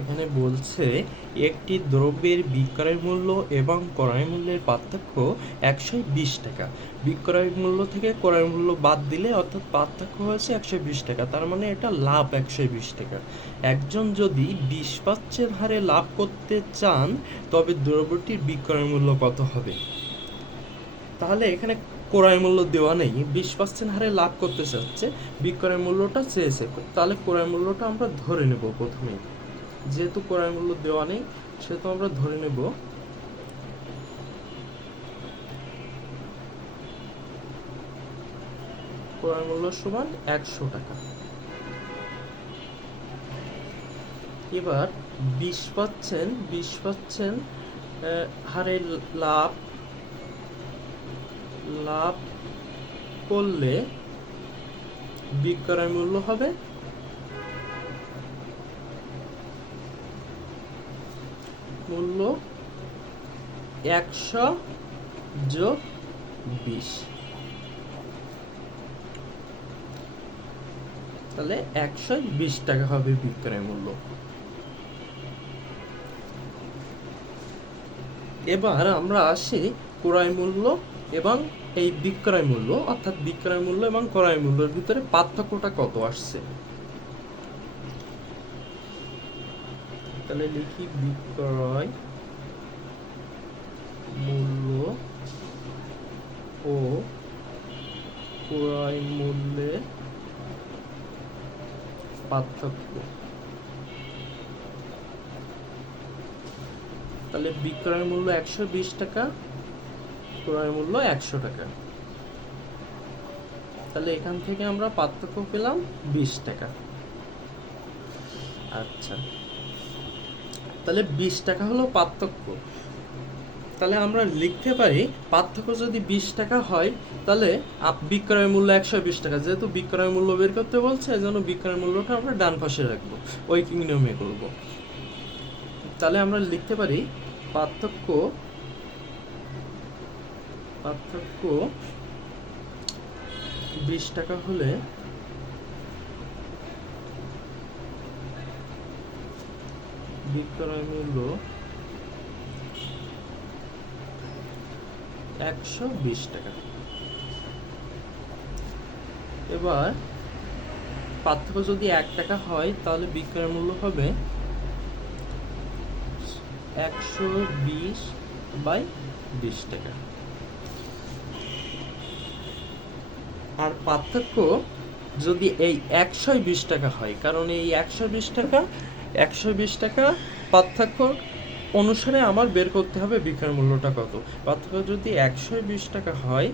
এখানে বলছে একটি দ্রব্যের বিক্রয় মূল্য এবং ক্রয় মূল্যের পার্থক্য 120 টাকা। বিক্রয় মূল্য থেকে ক্রয় মূল্য বাদ দিলে অর্থাৎ পার্থক্য হয়েছে 120 টাকা, তার মানে এটা লাভ 120 টাকা। একজন যদি 20% হারে লাভ করতে চান তবে দ্রব্যটির বিক্রয় মূল্য কত হবে? তাহলে এখানে ক্রয় মূল্য দেওয়া নেই, 20% হারে লাভ করতে চাচ্ছে, বিক্রয় মূল্যটা চেয়েছে, তাহলে ক্রয় মূল্যটা আমরা ধরে নেব প্রথমে। যেহেতু ক্রয় মূল্য দেওয়া নেই সেহেতু আমরা ধরে নেব ক্রয় মূল্য সমান 100 টাকা। এবার 20% হারে লাভ করলে বিক্রয় মূল্য হবে মূল্য 100 যোগ 20, তাহলে 120 টাকা হবে বিক্রয় মূল্য। এবার আমরা আসি ক্রয় মূল্য এবং এই বিক্রয় মূল্য, অর্থাৎ বিক্রয় মূল্য এবং ক্রয় মূল্যের ভিতরে পার্থক্যটা কত আসছে। তাহলে লিখি বিক্রয় মূল্য ও ক্রয় মূল্যের পার্থক্য। তাহলে বিক্রয় মূল্য 120 টাকা, ক্রয় মূল্য 100 টাকা, তাহলে এখান থেকে আমরা পার্থক্য পেলাম 20 টাকা। আচ্ছা, তাহলে 20 টাকা হলো পার্থক্য। তাহলে আমরা লিখতে পারি পার্থক্য যদি 20 টাকা হয় তাহলে বিক্রয় মূল্য 120 টাকা। যেহেতু বিক্রয় মূল্য বের করতে বলছে এই জন্য বিক্রয় মূল্যটা আমরা ডান পাশে রাখবো, ঐকিক নিয়মে করব। তাহলে আমরা লিখতে পারি পার্থক্য 20 টাকা হলে বিক্রয় মূল্য 120 টাকা। এবার পার্থক্য যদি 1 টাকা হয় তাহলে বিক্রয় মূল্য হবে 120/20 টাকা। আর পার্থক্য যদি এই 120 টাকা হয়, কারণ এই 120 টাকা পার্থক্য অনুসারে আমার বের করতে হবে বিক্রয় মূল্যটা কত। পার্থক্য যদি 120 টাকা হয়,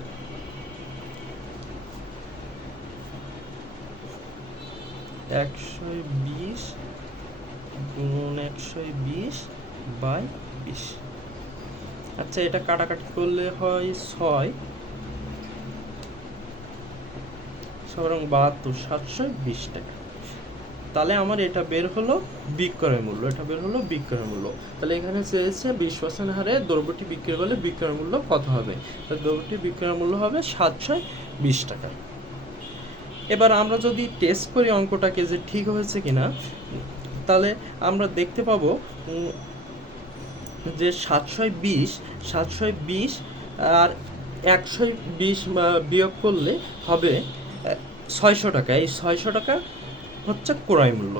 আচ্ছা এটা কাটাকাটি করলে হয় 6 72, 720 টাকা। তাহলে আমার এটা বের হলো বিক্রয় মূল্য, তাহলে এখানে চেয়েছে 20% হারে দ্রব্যটি বিক্রি করলে বিক্রয় মূল্য কত হবে। তাহলে দ্রব্যটি বিক্রয় মূল্য হবে 720 টাকা। এবার আমরা যদি টেস্ট করি অঙ্কটাকে যে ঠিক হয়েছে কিনা, তাহলে আমরা দেখতে পাবো যে 720 আর 120 বিয়োগ করলে হবে 600 টাকা। এই 600 টাকা হচ্ছে ক্রয় মূল্য।